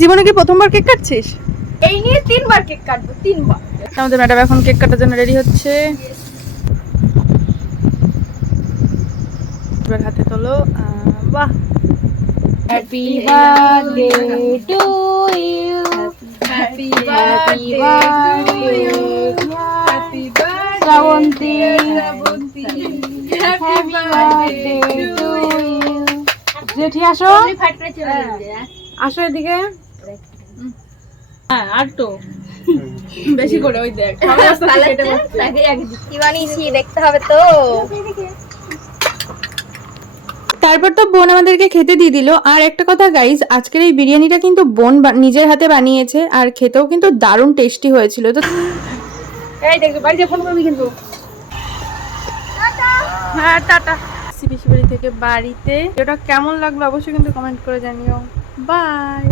জীবনে কি প্রথমবার কেক কাটছিস? এই নিয়ে 3বার কেক কাটবো, 3বার। আমাদের ম্যাডাম এখন কেক কাটার জন্য রেডি হচ্ছে। এবার হাতে তোলো। বাহ, happy birthday to you, happy birthday to you, happy birthday Shrabanti, happy birthday to you. জেঠি আসো, আসো এদিকে। হ্যাঁ, আর তো বেশি করে ওই দেখ সবাই আস্তে আস্তে কেটে বসছে। কি বানিয়েছি দেখতে হবে তো। তারপর তো বোন আমাদেরকে খেতে দিয়ে দিল। আর একটা কথা গাইজ, আজকের এই বিরিয়ানিটা কিন্তু বোন নিজের হাতে বানিয়েছে, আর খেতেও কিন্তু দারুণ টেস্টি হয়েছিল। তো এই দেখো বাড়িতে ফোন করবি কিন্তু। হ্যাঁ, টাটা। পিসি বাড়ি থেকে বাড়িতে, এটা কেমন লাগলো অবশ্যই কিন্তু কমেন্ট করে জানিও। বাই।